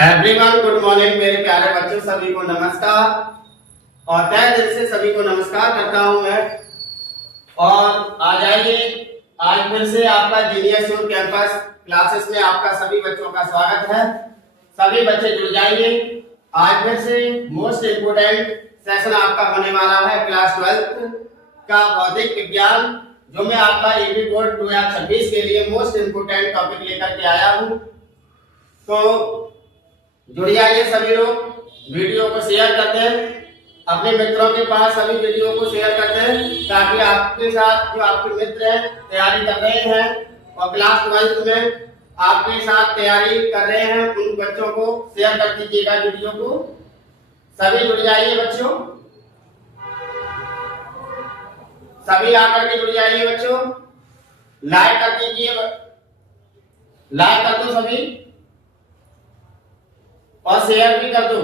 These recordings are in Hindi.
एवरीवन गुड मॉर्निंग मेरे प्यारे बच्चों, सभी को नमस्कार और तहे दिल से सभी को नमस्कार करता हूं मैं। और आ जाइए, आज फिर से आपका जीनियस श्योर कैंपस क्लासेस में आपका सभी बच्चों का स्वागत है। सभी बच्चे जुड़ जाइए। आज फिर से मोस्ट इम्पोर्टेंट सेशन आपका होने वाला है क्लास 12 का भौतिक विज्ञान, जो मैं आपका ईपी बोर्ड 2026 के लिए मोस्ट इम्पोर्टेंट टॉपिक लेकर के आया हूं। तो जुड़ जाइए सभी लोग, वीडियो को शेयर करते हैं अपने मित्रों के पास, सभी वीडियो को शेयर करते हैं ताकि आपके साथ जो आपके मित्र हैं तैयारी कर रहे हैं और क्लास 12 में आपके साथ तैयारी कर रहे हैं, उन बच्चों को शेयर कर दीजिएगा वीडियो को। सभी जुड़ जाइए बच्चों, सभी आकर के जुड़ जाइए बच्चों। लाइक कर दीजिए, लाइक कर दो सभी और शेयर भी कर दो।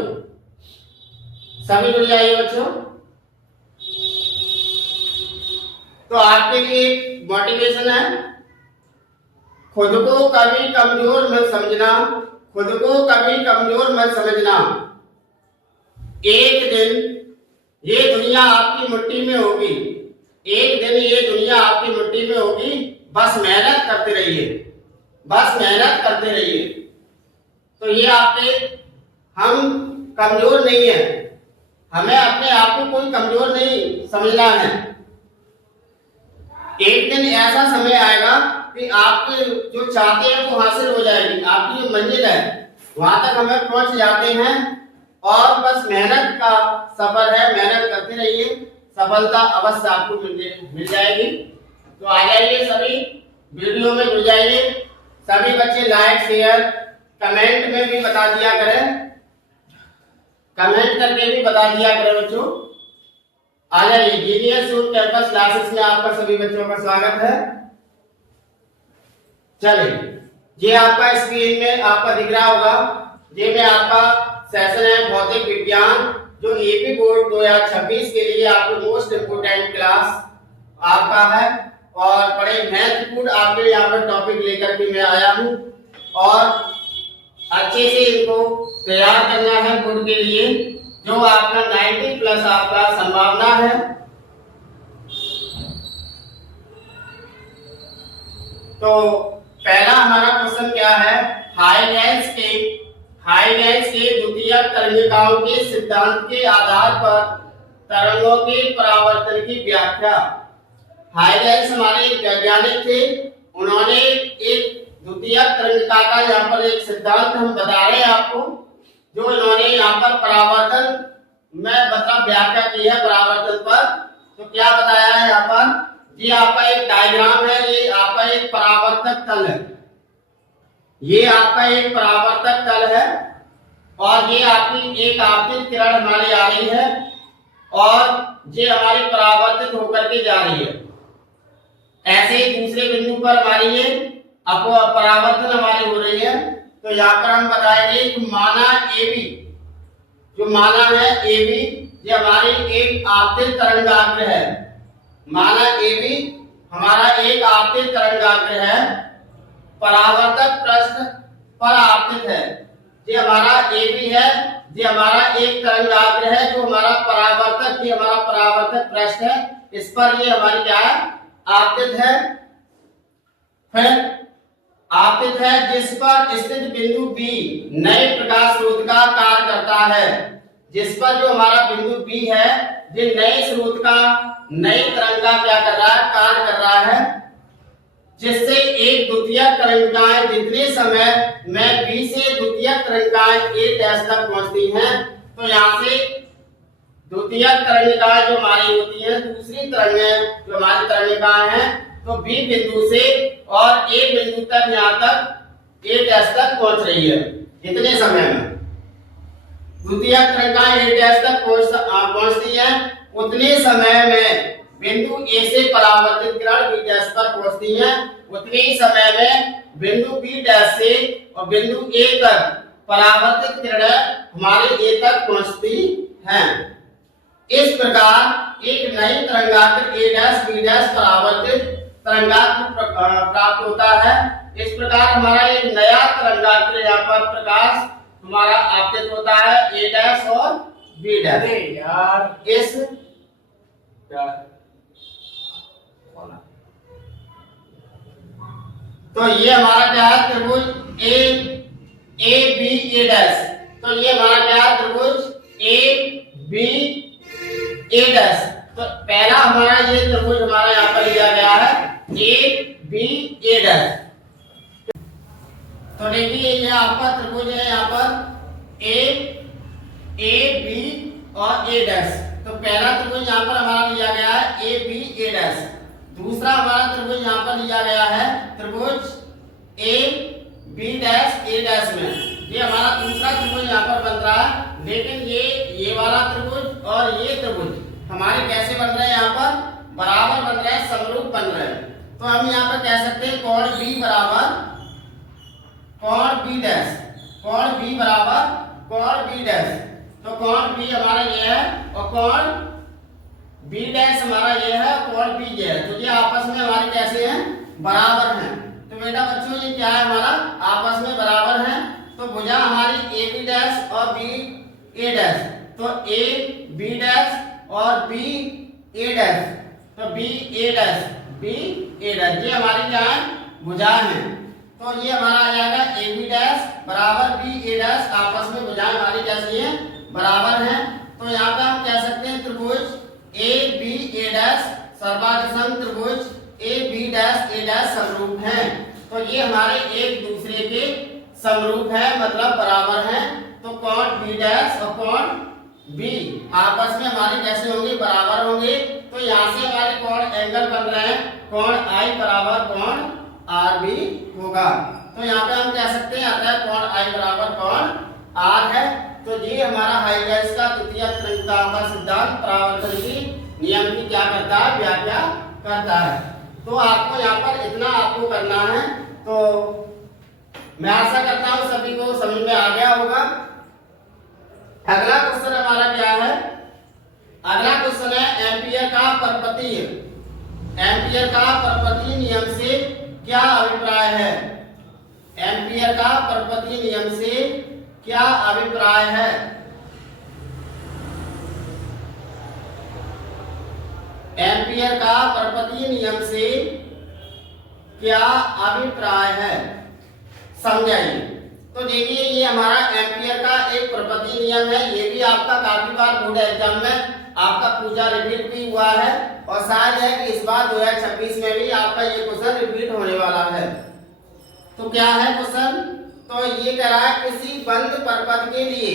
सभी जुड़ जाइए बच्चों। तो आपके लिए मोटिवेशन है, खुद को कभी कमजोर मत समझना, खुद को कभी कमजोर मत समझना। एक दिन ये दुनिया आपकी मुट्ठी में होगी, एक दिन ये दुनिया आपकी मुट्ठी में होगी। बस मेहनत करते रहिए, बस मेहनत करते रहिए। तो ये आपके, हम कमजोर नहीं है, हमें अपने आप को कोई कमजोर नहीं समझना है। एक दिन ऐसा समय आएगा कि आपके जो चाहते हैं वो हासिल हो जाएगी, आपकी जो मंजिल है वहां तक हमें पहुंच जाते हैं। और बस मेहनत का सफर है, मेहनत करते रहिए, सफलता अवश्य आपको मिल जाएगी। तो आ जाइए सभी, वीडियो में जुड़ जाइए। सभी बच्चे लाइक शेयर कमेंट में भी बता दिया करें, कमेंट करके भी बता दिया करें बच्चों। आ जाइए, जीनियस श्योर कैंपस क्लासेस में आपका सभी बच्चों का स्वागत है। चलिए, ये आपका स्क्रीन में आपका दिख रहा होगा, ये में आपका सेशन है भौतिक विज्ञान, जो ईपी बोर्ड 2026 के लिए आपको मोस्ट इम्पोर्टेंट क्लास आपका है। और बड़े महत्वपूर्ण आपके यहाँ पर टॉपिक लेकर के मैं आया हूँ और अच्छे से इनको तैयार करना है बोर्ड के लिए, जो आपका 90+ आपका संभावना है। तो पहला हमारा क्वेश्चन क्या है, हाइगेंस के द्वितीयक तरंगिकाओं के सिद्धांत के आधार पर तरंगों के परावर्तन की व्याख्या। हाइगेंस हमारे एक वैज्ञानिक थे, उन्होंने एक द्वितीयक तरंगिका का यहाँ पर एक सिद्धांत हम बता रहे हैं आपको, जो इन्होंने यहाँ पर परावर्तन में मतलब व्याख्या की है परावर्तन पर। तो क्या बताया है यहाँ पर, ये आपका एक डायग्राम है, ये आपका एक परावर्तक तल है, ये आपका एक परावर्तक तल है और ये आपकी एक आपतित किरण हमारी आ रही है और ये हमारी परावर्तित होकर के जा रही है। ऐसे ही दूसरे बिंदु पर हमारी ये अब परावर्तन हमारी हो रही है। तो यहाँ पर हम बताएंगे कि माना AB, जो माना है AB, ये हमारी एक आपतित तरंगाग्र है। माना AB हमारा एक आपतित तरंगाग्र है, परावर्तक पृष्ठ पर आपतित है। ये हमारा AB है, ये हमारा एक तरंगाग्र है, जो हमारा परावर्तक, ये हमारा परावर्तक पृष्ठ है, इस पर ये हमारी क्या है, आपतित है। फिर आपतित है जिस पर स्थित बिंदु B नए प्रकाश स्रोत का कार्य करता है, जिस पर जो हमारा बिंदु B है, ये नए स्रोत का, नई तरंग का क्या कर रहा है, कार्य कर रहा है, जिससे एक द्वितीयक तरंगिकाएं जितने समय में B से द्वितीयक तरंगिकाएं A' तक पहुंचती हैं, तो यहाँ से द्वितीयक तरंगिकाएं जो हमारी होती हैं, दूसरी तरंगें जो हमारी तरंगिकाएं हैं, तो B बिंदु से और A बिंदु तक यहाँ तक A' तक पहुंच रही है। इतने समय में द्वितीयक तरंगिकाएं A' तक पहुंचती हैं, उतने समय में बिंदु A से परावर्तित किरण B' पर पहुंचती हैं, उतने ही समय में बिंदु B' से और बिंदु A तक परावर्तित किरणें हमारे A तक पहुंचती हैं। इस प्रकार एक नई तरंगाग्र A' B' परावर्तित तरंगाग्र प्राप्त होता है। इस प्रकार हमारा एक नया तरंगाग्र यहाँ पर प्रकाश हमारा आपतित होता है ए डैश और बी डैश। अरे यार इस तो ये हमारा क्या है त्रिभुज ए बी ए डैश। तो ये हमारा क्या है त्रिभुज ए बी ए डैश। तो पहला हमारा ये त्रिभुज हमारा यहाँ पर लिया गया है ए बी ए डैश। तो देखिए ये आपका त्रिभुज है यहाँ पर ए बी और ए डैश। तो पहला त्रिभुज यहाँ पर हमारा लिया गया है ए बी ए डैश। दूसरा हमारा त्रिभुज यहाँ पर लिया गया है त्रिभुज A B dash A dash में। ये हमारा दूसरा त्रिभुज यहाँ पर बन रहा है। लेकिन ये वाला त्रिभुज और ये त्रिभुज हमारे कैसे बन रहे हैं यहाँ पर बराबर बन रहे हैं, समरूप बन रहे हैं। तो हम यहाँ पर कह सकते हैं कोण बी बराबर कोण बी डैश, कोण बी बराबर कोण बी डैश। तो कोण बी हमारा ये है और कोण बी डैश हमारा ये है, कोण बी ये है। तो ये आपस में हमारे कैसे हैं बराबर हैं। तो बेटा बच्चों ये क्या है हमारा आपस में बराबर है। तो भुजा हमारी ए बी डैश और बी ए डैश। तो ए बी डैश और बी ए डैश। तो बी ए डैश बी ए डैश ये हमारी क्या है भुजाएं हैं। तो ये हमारा आ जाएगा ए बी डैश बराबर बी ए डैश। आपस में भुजाएं हमारी कैसी है बराबर हैं। तो यहाँ पे हम कह सकते हैं त्रिभुज ए बी ए डैश सर्वाधिसम त्रिभुज A B dash A dash समरूप हैं। तो ये हमारे एक दूसरे के समरूप है मतलब बराबर हैं। तो कोण बी डैश और कोण बी आपस में हमारे कैसे होंगे बराबर होंगे। तो यहाँ से हमारे कोण एंगल बन रहे हैं, कोण आई बराबर कोण आर भी होगा। तो यहाँ पे हम कह सकते हैं आता है कोण आई बराबर कोण आर है। तो ये हमारा हाइगेंस का द्वितीय तरंगता का सिद्धांत परावर्तन की नियम की क्या करता है व्याख्या करता है। तो आपको यहाँ पर इतना आपको करना है। तो मैं आशा करता हूँ सभी को समझ में आ गया होगा। अगला क्वेश्चन हमारा क्या है, अगला क्वेश्चन है एम्पियर का परपतीय, एम्पियर का परपतीय नियम से क्या अभिप्राय है। एम्पियर का परपतीय नियम से क्या अभिप्राय है। एम्पियर का परपतीय नियम से क्या अभिप्राय है समझाइए। तो देखिए ये हमारा एम्पियर का एक परपतीय नियम है। ये भी आपका काफी बार बोर्ड एग्जाम में आपका पूजा रिपीट भी हुआ है और शायद है कि इस बार 2026 में भी आपका ये क्वेश्चन रिपीट होने वाला है। तो क्या है क्वेश्चन, तो ये कह रहा है किसी बंद परपथ के लिए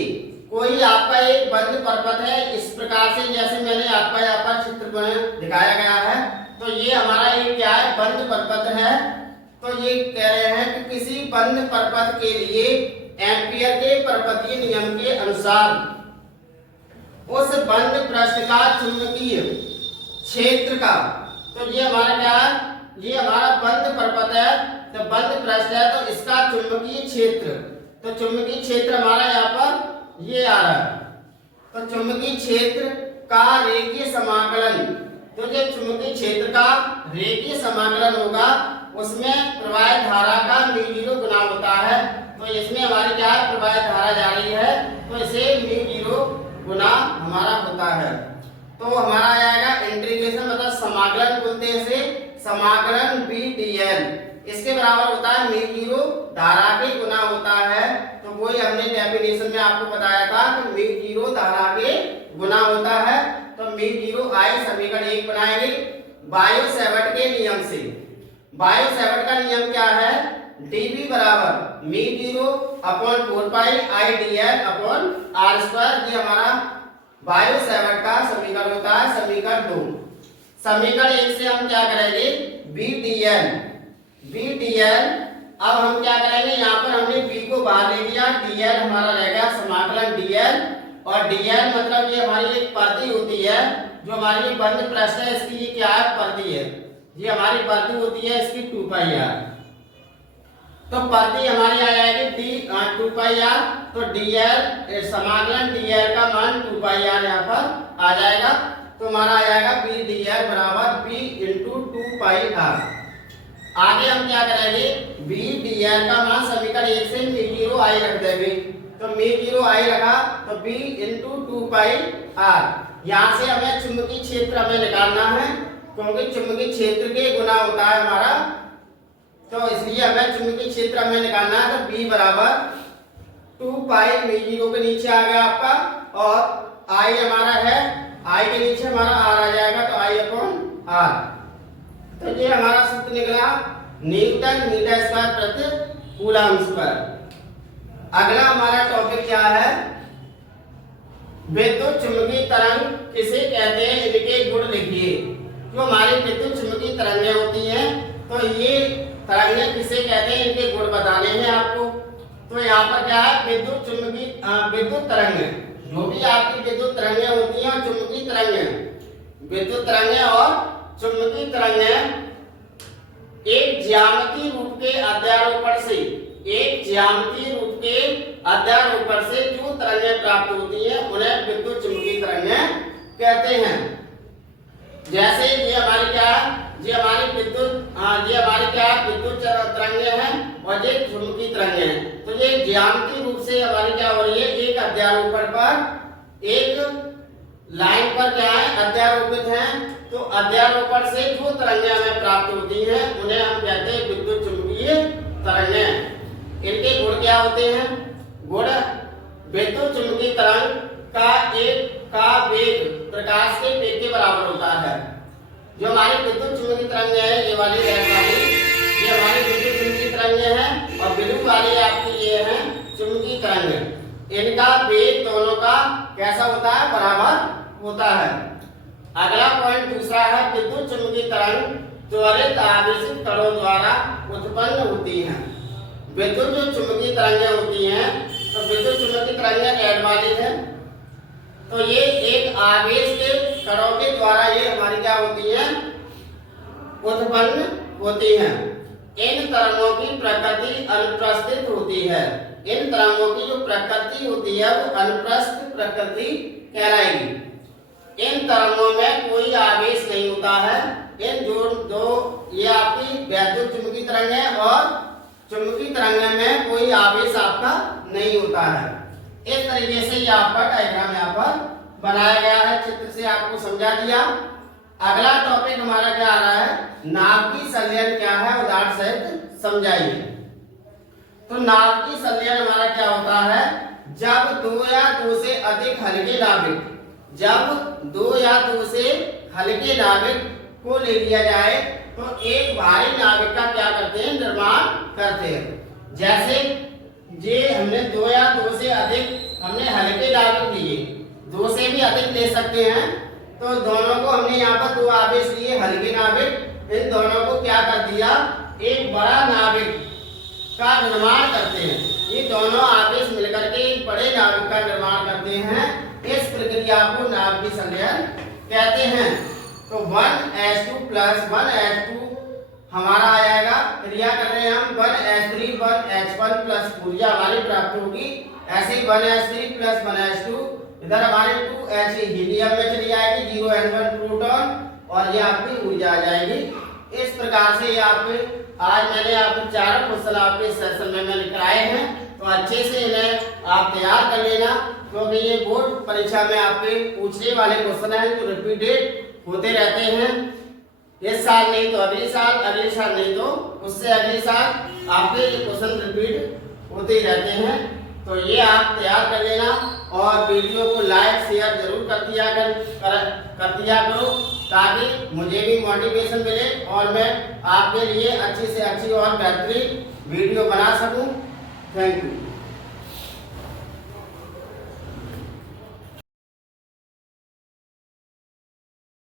कोई आपका एक बंद परपथ है इस प्रकार से जैसे मैंने आपका यहाँ पर चित्र में दिखाया गया है। तो ये हमारा एक क्या है बंद परपथ है। तो ये कह रहे हैं कि किसी बंद परपथ के लिए एम्पियर के परपतीय नियम के अनुसार उस बंद पृष्ठ का चुंबकीय क्षेत्र का, तो ये हमारा क्या है ये हमारा बंद परपथ है। तो बंद पृष्ठ है तो इसका चुंबकीय क्षेत्र, तो चुंबकीय क्षेत्र हमारा यहाँ पर ये आ रहा है। तो चुंबकीय क्षेत्र का रेखीय समाकलन, तो जो चुंबकीय क्षेत्र का रेखीय समाकलन होगा उसमें प्रवाहित धारा का μ0 गुना होता है। तो इसमें हमारी क्या है प्रवाहित धारा जा रही है तो इसे μ0 गुना हमारा होता है। तो हमारा आएगा इंटीग्रेशन मतलब समाकलन बोलते हैं इसे, समाकलन b dl इसके बराबर होता है μ0 धारा के गुना होता है। तो वही हमने डेफिनेशन में आपको बताया था कि μ0 धारा के गुना होता है। तो μ0 आई समीकरण 1 बनाएंगे बायो-सैवर्ट के नियम से। बायो-सैवर्ट का नियम क्या है dv बराबर μ0 अपॉन 4 पाई आई dl अपॉन r स्क्वायर। ये हमारा बायो-सैवर्ट का समीकरण होता है समीकरण 2। समीकरण 1 से हम क्या करेंगे b dl। अब हम क्या करेंगे यहाँ पर हमने b को बाहर ले लिया, dl हमारा रह गया समाकलन dl। और dl मतलब ये हमारी एक परिधि होती है जो हमारी ये बंद पृष्ठ है इसकी ये क्या है परिधि है, ये हमारी परिधि होती है इसकी 2 पाई r। तो परिधि हमारी आ जाएगी 2 पाई r। तो dl समाकलन dl का मान 2 पाई r यहाँ पर आ जाएगा। तो हमारा आ जाएगा b dl बराबर b इंटू 2 पाई r। आगे हम क्या करेंगे, बी डी आर का मान समीकरण 1 से म्यू 0 आई रख देंगे। तो म्यू 0 आई रखा तो बी इंटू 2 पाई आर। यहाँ से हमें चुंबकीय क्षेत्र हमें निकालना है, क्योंकि चुंबकीय क्षेत्र के गुना होता है हमारा, तो इसलिए हमें चुंबकीय क्षेत्र हमें निकालना है। तो बी बराबर 2 पाई म्यू 0 के नीचे आ गया आपका, और आई हमारा है, आई के नीचे हमारा आर आ जाएगा, तो आई अपॉन आर। तो ये हमारा सूत्र निकला, न्यूटन मीटर स्क्वायर प्रति कूलम्ब पर। अगला हमारा टॉपिक क्या है, विद्युत चुंबकीय तरंग किसे कहते हैं, इनके गुण लिखिए। जो हमारी विद्युत चुंबकीय तरंगें होती हैं, तो ये तरंगें किसे कहते हैं, इनके गुण बताने हैं आपको। तो यहाँ पर क्या है, विद्युत चुंबकीय विद्युत तरंगें, जो भी आपकी विद्युत तरंगें होती हैं, चुंबकीय तरंगें, विद्युत तरंगें और चुंबकीय तरंगें एक ज्यामितीय रूप के अध्यारोपण से, एक ज्यामितीय रूप के अध्यारोपण से जो तरंगें प्राप्त होती हैं, उन्हें विद्युत चुंबकीय तरंगें कहते हैं। जैसे ये हमारी क्या है, ये हमारी विद्युत तरंगें हैं और ये चुंबकीय तरंगें हैं। तो ये ज्यामितीय रूप से हमारी क्या हो रही है, एक अध्यारोपण पर, एक लाइन पर क्या है, अध्यारोपित हैं। तो अध्यारोपण से जो तरंगें हमें प्राप्त होती हैं, उन्हें हम कहते हैं विद्युत चुंबकीय तरंगें। इनके गुण क्या होते हैं, गुण, विद्युत चुंबकीय तरंग का वेग प्रकाश के वेग के बराबर होता है। जो हमारी विद्युत चुंबकीय तरंगें हैं, ये वाली रेड वाली, ये हमारी विद्युत चुंबकीय तरंगें हैं, और ब्लू वाली आपकी ये है चुंबकीय तरंगें। इनका वेग दोनों का कैसा होता है, बराबर होता है। अगला पॉइंट दूसरा है, विद्युत चुंबकीय तरंग त्वरित आवेशित कणों द्वारा उत्पन्न होती हैं। विद्युत जो चुंबकीय तरंगें होती हैं, तो विद्युत चुंबकीय तरंगें रेड वाली है, तो ये एक आवेश के कणों के द्वारा ये हमारी क्या होती है, उत्पन्न होती हैं। इन तरंगों की प्रकृति अनुप्रस्थित होती है। इन तरंगों की जो प्रकृति होती है वो अनुप्रस्थ प्रकृति कहलाएगी। इन तरंगों में कोई आवेश नहीं होता है। इन दो ये आपकी वैद्युत चुंबकीय तरंग है, और चुंबकीय तरंग में कोई आवेश आपका नहीं होता है। इस तरीके से ये आपका डायग्राम यहाँ पर बनाया गया है, चित्र से आपको समझा दिया। अगला टॉपिक हमारा क्या आ रहा है, नाभिकीय संलयन क्या है, उदाहरण सहित समझाइए। तो नाभिकीय संलयन हमारा क्या होता है, जब दो या दो से अधिक हल्के नाभिक, जब दो या दो से हल्के नाभिक को ले लिया जाए, तो एक भारी नाभिक का क्या करते हैं, निर्माण करते हैं। जैसे ये हमने दो या दो से अधिक हमने हल्के नाभिक लिए, दो से भी अधिक ले सकते हैं। तो दोनों को हमने यहाँ पर दो आवेश लिए हल्के नाभिक, इन दोनों को क्या कर दिया, एक बड़ा नाभिक का निर्माण करते हैं। ये दोनों आवेश मिलकर के एक बड़े नाभिक का निर्माण करते हैं। इस प्रक्रिया को नाभिकीय संलयन कहते हैं। तो 1s2 प्लस 1s2 हमारा आ जाएगा, क्रिया कर रहे हैं हम 1s3 1h1 प्लस ऊर्जा हमारी प्राप्त होगी। ऐसे ही 1s3 प्लस 1s2 इधर हमारे 2h हीलियम में चली जाएगी, 0n1 प्रोटॉन, और ये आपकी ऊर्जा आ जाएगी। इस प्रकार से ये आपके आज मैंने आपको चारों क्वेश्चन आपके सेशन में मैंने कराए हैं, तो अच्छे से इन्हें आप तैयार कर लेना, क्योंकि ये बोर्ड परीक्षा में आपके पूछने वाले क्वेश्चन हैं जो रिपीटेड होते रहते हैं। इस साल नहीं तो अगले साल, अगले साल नहीं तो उससे अगले साल आपके ये क्वेश्चन रिपीट होते ही रहते हैं। तो ये आप तैयार कर लेना, और वीडियो को लाइक शेयर जरूर कर दिया करो, ताकि मुझे भी मोटिवेशन मिले और मैं आपके लिए अच्छी से अच्छी और बेहतरीन वीडियो बना सकूं। Thank you.